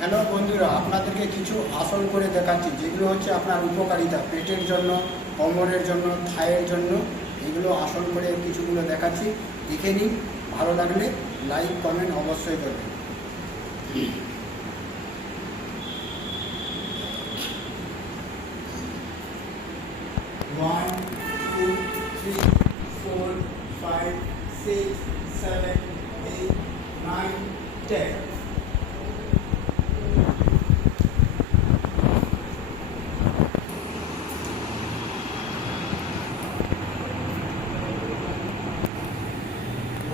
Hello বন্ধুরা, আপনাদেরকে কিছু আসন করে দেখাচ্ছি যেগুলো হচ্ছে আপনার উপকারিতা পেটের জন্য, কোমরের জন্য, থায়ের জন্য। এগুলো আসন করে কিছুগুলো দেখাচ্ছি, দেখে নিন। ভালো লাগলে লাইক কমেন্ট অবশ্যই করবেন। 1 2 3 4 5 6 7 8 9 10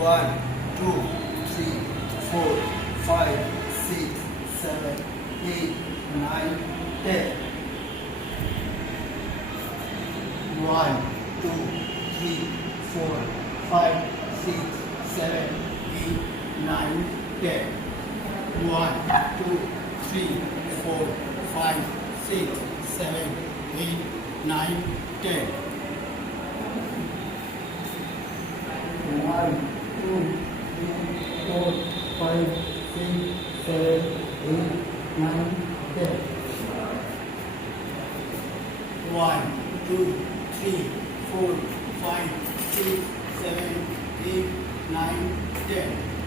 1 2 3 4 5 6 7 8 9 10 1 2 3 4 5 6 7 8 9 10 1 2 3 4 5 6 7 8 9 10 1 2 3 4 5 6 7 8 9 10 1 2 3 4 5 6 7 8 9 10